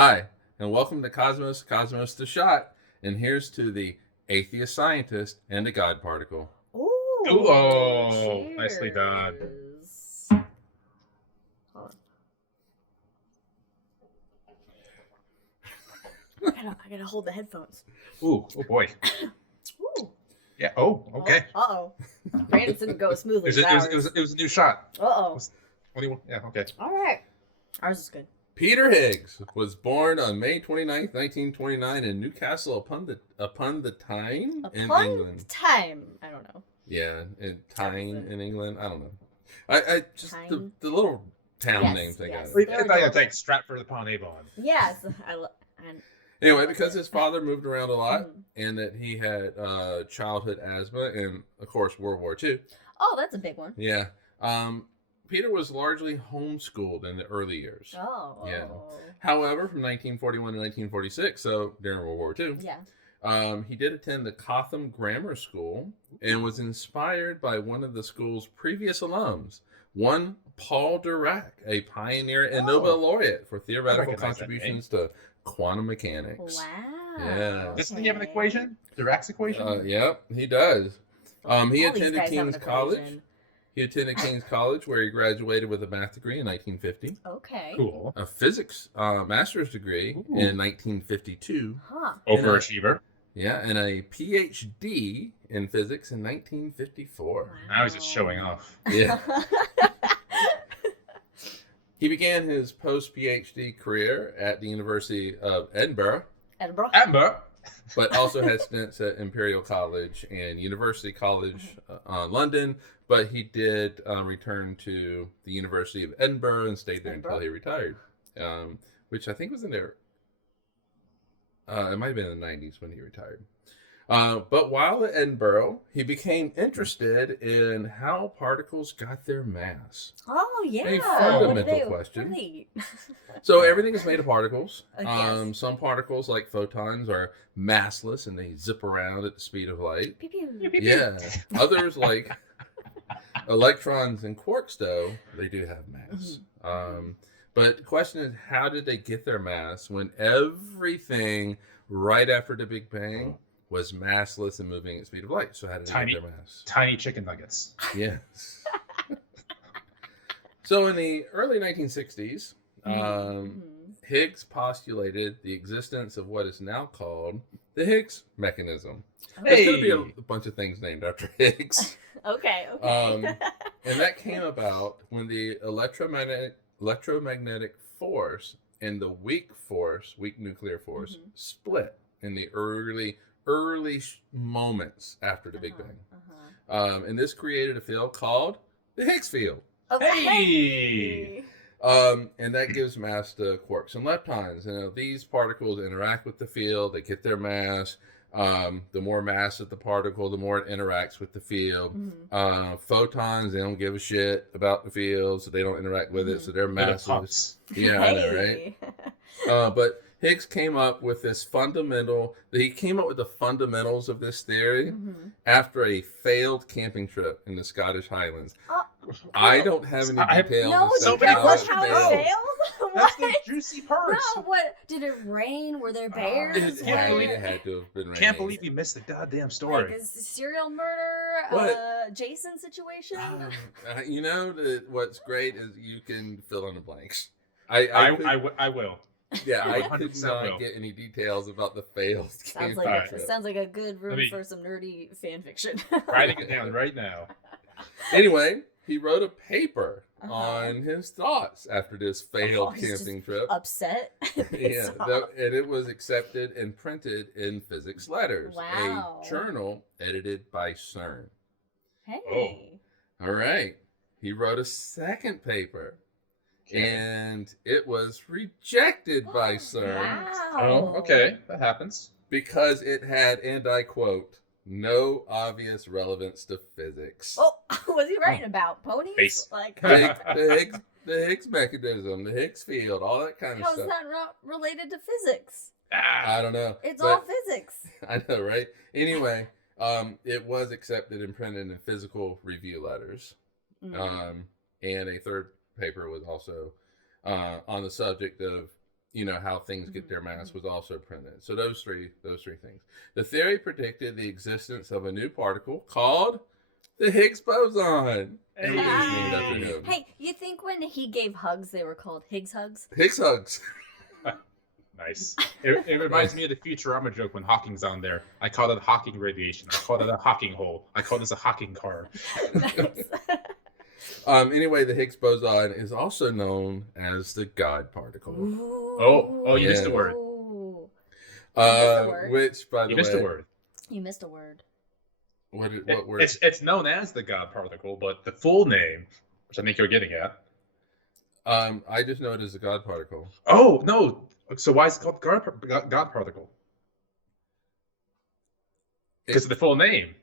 Hi, and welcome to Cosmos the Shot. And here's to the atheist scientist and the God particle. Ooh, Oh, nicely done. Hold on. I gotta hold the headphones. Ooh, oh boy. Ooh. Yeah. Oh, okay. Uh-oh. Brandon's didn't go as smoothly as ours. It was a new shot. Uh-oh. 21. Yeah. Okay. All right. Ours is good. Peter Higgs was born on May 29th, 1929 in Newcastle upon the Tyne in England. Time. I don't know. Yeah, in Tyne in England. I don't know. I just the little town Yes, names they yes. got. I thought you had to take Stratford upon Avon. Yes. Anyway, because his father moved around a lot and that he had childhood asthma and, of course, World War II. Oh, that's a big one. Yeah. Peter was largely homeschooled in the early years. Oh. Yeah. However, from 1941 to 1946, so during World War II, Yeah. he did attend the Cotham Grammar School and was inspired by one of the school's previous alums, one Paul Dirac, a pioneer and Nobel laureate for theoretical contributions to quantum mechanics. Wow. Yeah. Doesn't he have an equation? Dirac's equation? Yep, he does. He All these attended guys have King's an College. equation. He attended King's College, where he graduated with a math degree in 1950, Okay. Cool. a physics master's degrry in 1952. Huh. Overachiever. Yeah, and a PhD in physics in 1954. Wow. Now he's just showing off. Yeah. He began his post-PhD career at the University of Edinburgh, Amber. but also had stints at Imperial College and University College London. But he did return to the University of Edinburgh and stayed there until he retired, which I think was in there. It might have been in the 90s when he retired. But while at Edinburgh, he became interested in how particles got their mass. Oh, yeah. A fundamental question. So everything is made of particles. Yes. Some particles, like photons, are massless and they zip around at the speed of light. Pew, pew. Pew, pew, pew. Yeah. Others, like electrons and quarks, though, they do have mass. But the question is, how did they get their mass when everything right after the Big Bang was massless and moving at the speed of light? So how did they get their mass? Tiny chicken nuggets. Yes. So in the early 1960s, Higgs postulated the existence of what is now called the Higgs mechanism. There's going to be a bunch of things named after Higgs. Okay. And that came about when the electromagnetic force and the weak nuclear force, split in the early moments after the Big Bang. And this created a field called the Higgs field. Okay. And that gives mass to quarks and leptons. And these particles interact with the field. They get their mass. The more mass of the particle, the more it interacts with the field. Photons, they don't give a shit about the field, so they don't interact with it, so they're massive. Yeah, I know, right? But Higgs came up with the fundamentals of this theory after a failed camping trip in the Scottish Highlands. I don't have any details. No, that's how it failed? That's the juicy parts. No, what? Did it rain? Were there bears? It had to have been raining. Can't believe you missed the goddamn story. Like a serial murder, Jason situation? What's great is you can fill in the blanks. I will. Yeah, I could not get any details about the failed camping trip. Sounds like a good room for some nerdy fan fiction. Writing it down right now. Anyway, he wrote a paper on his thoughts after this failed camping trip. Upset. Yeah, and it was accepted and printed in Physics Letters, a journal edited by CERN. Hey. All right. He wrote a second paper. And it was rejected by CERN. Wow. Oh, okay. That happens. Because it had, and I quote, no obvious relevance to physics. Oh, what's he writing about? Ponies? Base. Like the Higgs mechanism, the Higgs field, all that kind of How stuff. is that not related to physics? I don't know. It's all physics. I know, right? Anyway, it was accepted and printed in Physical Review Letters. And a third paper was also on the subject of how things get their mass was also printed. So those three things. The theory predicted the existence of a new particle called the Higgs boson. Hey. Everything's named after him. Hey, you think when he gave hugs, they were called Higgs hugs? Higgs hugs. Nice. It reminds me of the Futurama joke when Hawking's on there. I call it Hawking radiation. I call it a Hawking hole. I call this a Hawking car. Nice. Anyway, the Higgs boson is also known as the God particle. Oh, you missed a word. Ooh. You missed a word. Which, by the You way, missed a word. You missed a word. What word? It's known as the God particle, but the full name, which I think you're getting at. I just know it as the God particle. Oh no! So why is it called God particle? Because of the full name.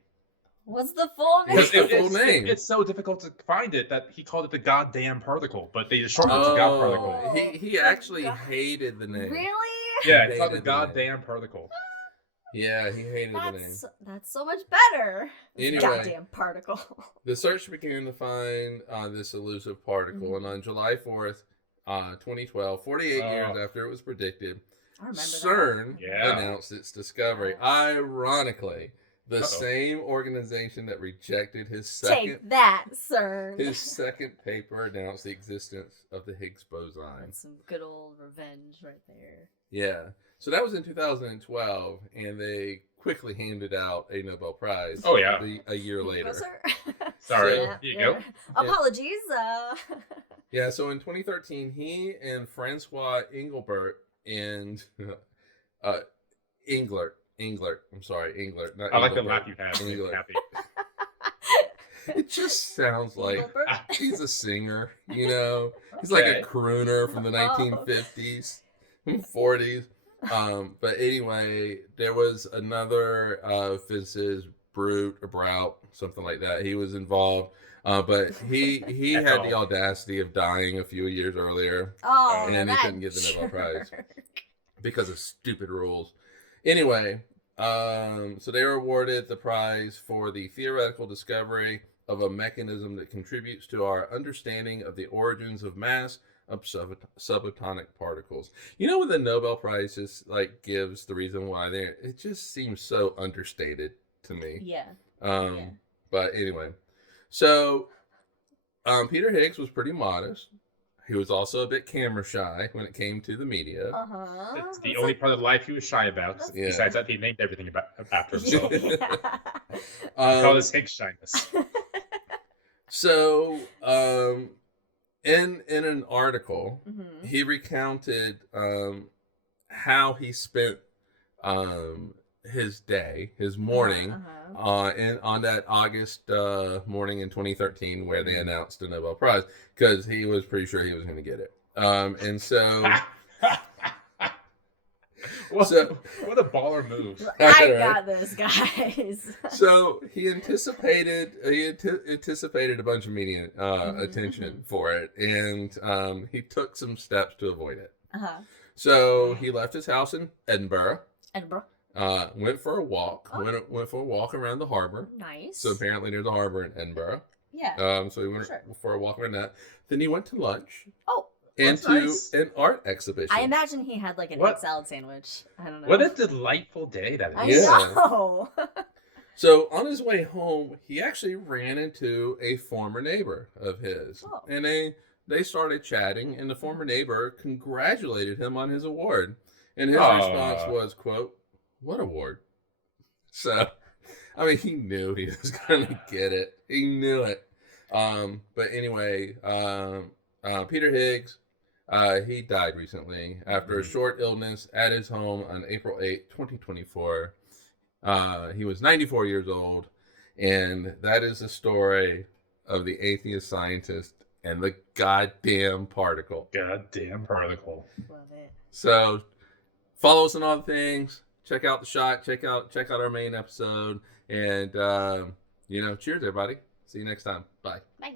What's the full name? What's the full name? It's so difficult to find it that he called it the goddamn particle, but they just shortened it to God particle. He actually hated the name. Really? Yeah, He it's called the hated the name. goddamn particle. Yeah, he hated the name. That's so much better. Anyway. Goddamn particle. The search began to find this elusive particle, and on July 4th, 2012, 48 years after it was predicted, I remember CERN Yeah. announced its discovery. Ironically, the same organization that rejected his second Take that, CERN. his second paper announced the existence of the Higgs boson. That's some good old revenge right there. Yeah. So that was in 2012, and they quickly handed out a Nobel Prize. Oh, yeah. A year later. Sorry. Yeah, Here you go. Apologies. Yeah, so in 2013, he and Francois Engelbert and Englert. I'm sorry, Englert. Not I like the Engelbert. laugh you have. Englert. Happy. It just sounds like Engelbert? he's a singer, He's like a Okay. crooner from the 1950s, 40s. But anyway, there was another physicist, Brout, something like that. He was involved, but he had the audacity of dying a few years earlier, Oh, and he that couldn't get the Nobel Prize jerk. because of stupid rules. Anyway, so they were awarded the prize for the theoretical discovery of a mechanism that contributes to our understanding of the origins of mass of subatomic particles. When the Nobel Prize just gives the reason why it just seems so understated to me. Yeah. But anyway, so Peter Higgs was pretty modest. He was also a bit camera shy when it came to the media. It's the only part of life he was shy about. Yeah. Besides that, he named everything after himself. Yeah. We call this Higgs shyness. So, in an article, Mhm. he recounted how he spent his day, his morning, on that August morning in 2013 where they announced the Nobel Prize, because he was pretty sure he was going to get it. And so... What a baller move. I got this, guys. So he anticipated a bunch of media attention for it, and he took some steps to avoid it. So he left his house in Edinburgh. Went for a walk. Went for a walk around the harbor. Nice. So apparently there's a harbor in Edinburgh. Yeah. So he went for a walk around that. Then he went to lunch. Oh. And That's to nice. an art exhibition. I imagine he had an egg salad sandwich. I don't know. What a delightful day that I is. Yeah. know. So on his way home, he actually ran into a former neighbor of his. Oh. And they started chatting, and the former neighbor congratulated him on his award. And his response was, quote, "What award?" So, he knew he was going to get it. He knew it. But anyway, Peter Higgs, he died recently after a short illness at his home on April 8, 2024. He was 94 years old, and that is the story of the atheist scientist and the goddamn particle. Goddamn particle. Love it. So, follow us on all the things. Check out the shot. Check out our main episode, and cheers, everybody. See you next time. Bye. Bye.